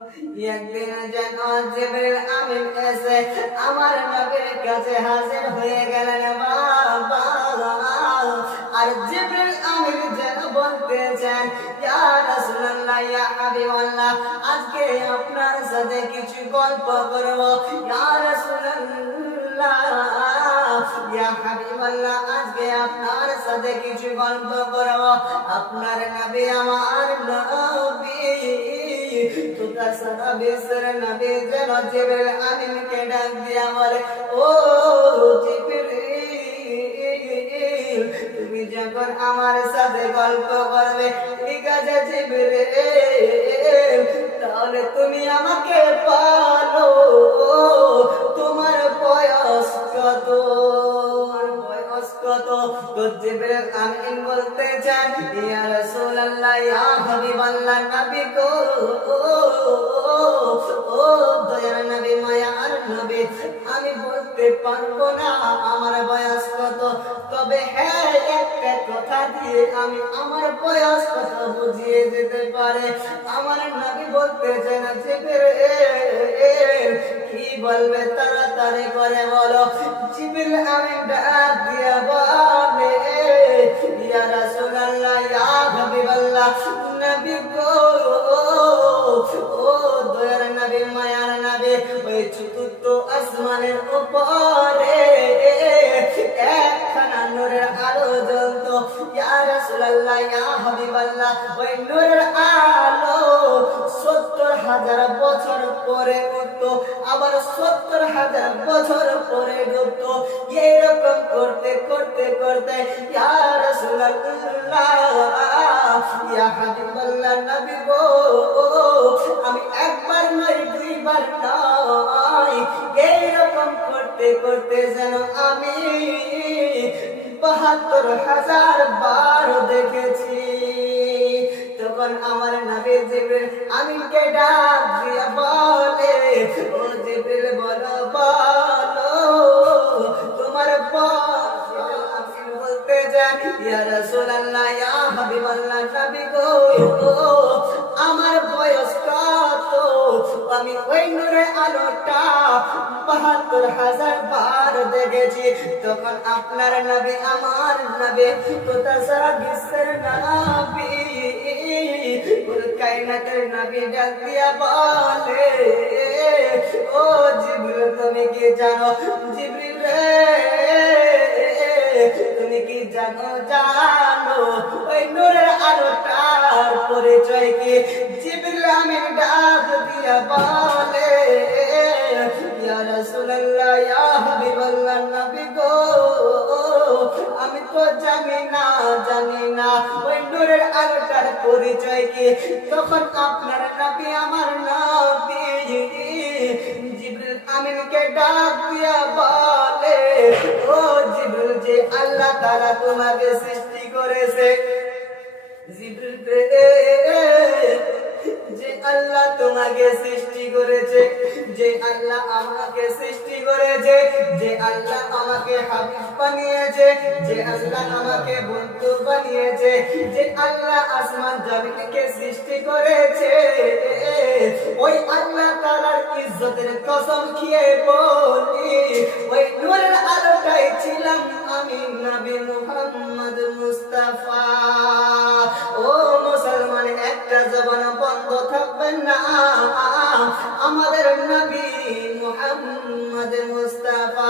একদিন যেন জিবরিল আমিন এসে আমার নবীর কাছে হাজির হয়ে গেলেন বাবা। আর জিবরিল আমিন যেন বলতেছেন, ইয়া রাসূলুল্লাহ, ইয়া হাবিবাল্লাহ, আজকে আপনার সাথে কিছু গল্প করব। ইয়া রাসূলুল্লাহ, ইয়া হাবিবাল্লাহ, আজকে আপনার সাথে কিছু গল্প করব। আপনার নবী আমার নবী তোতা সারা বিশ্বের নবী যেন জিবরিল আমিনকে ডাক দিয়া বলে, ও জিবরিল, তুমি যখন আমার সাথে গল্প করবে, ঠিক আছে জিবরিল, তাহলে তুমি আমাকে বলো তোমার বয়স কত? বয়স কত? তো জিবরিল আমিন বলতে চান, ইয়া রাসূলুল্লাহ, ইয়া হাবিবাল্লাহ, নবী গো, ও দয়ার নবী, মায়ার নবী, আমি বলতে পারবো না আমার বয়স কত, তবে হ্যাঁ একটা কথা দিয়ে আমি আমার বয়স কত বুঝিয়ে দিতে পারে। আমার নবী বলতে চান, জিবরিল কি বলবে তাড়াতাড়ি করে বলো। জিবরিল আমিন ডাক দিয়া বলে, ইয়া রাসূলুল্লাহ, ইয়া হাবিবাল্লাহ, নবী গো, ও দয়ার নবী, মায়ার নবী, ওই চতুর্থ আসমানের উপরে একখানা নূরের আলো জ্বলতো। ইয়া রাসূলুল্লাহ, ইয়া হাবিবাল্লাহ, ওই নূরের আলো ৭০,০০০ বছর পরে উঠতো, আবার ৭০,০০০ বছর পরে ডুবতো। এইরকম করতে করতে করতে ইয়া রাসূলুল্লাহ, ইয়া হাবিবাল্লাহ, নবী গো, আমি একবার নয় দুইবার নয়, এইরকম করতে করতে যেন আমি ৭২,০০০ বার দেখেছি। তখন আমার নবী জিবরিল আমিনকে ডাক দিয়া বলে, ও জিবরিল বলো বলো তোমার আমিন বলতে যান, ইয়া রাসূলুল্লাহ, ইয়া হাবিবাল্লাহ, নবী গো, আমার বয়স কত? আমি ওই নূরের আলোটা ৭২,০০০ বার দেখেছি। তখন আপনার নবী, আমার নবী, তোতা সারা বিশ্বের নবী, কুল কায়নাতের নবী ডাক দিয়া বলে, ও জিবরিল, তুমি কি জানো? জিবরিল রে, তুমি কি জানো ওই নূরের আলোটার পরিচয় কি? জিবরিল আমিন ডাক দিয়া বলে, ইয়া রাসূলুল্লাহ, ইয়া হাবিবাল্লাহ, নবী গো, আমি তো জানি না ওই নূরের আলোটার পরিচয় কি। তখন আপনার নবী, আমার নবী, জিবরিল আমিনকে ডাক দিয়া বলে, ও জিবরিল, যে আল্লাহ তাআলা তোমাকে সৃষ্টি করেছে, জিবরিল যে আল্লাহ তোমাকে সৃষ্টি করেছে, যে আল্লাহ আমাকে সৃষ্টি করেছে, যে আল্লাহ আমাকে হাবিব বানিয়েছে, যে আল্লাহ আমাকে বন্ধু বানিয়েছে, যে আল্লাহ আসমান জমিনকে সৃষ্টি করেছে, ওই আল্লাহ তাআলার ইজ্জতের কসম খেয়ে বলি, ওই নূরের আলোটাই ছিলাম আমি, নবী মুহাম্মদ মুস্তাফা। ও মুসলমান, একটা জবান বন্ধ থাকবে না, আমাদের নবী মুহাম্মদ মুস্তাফা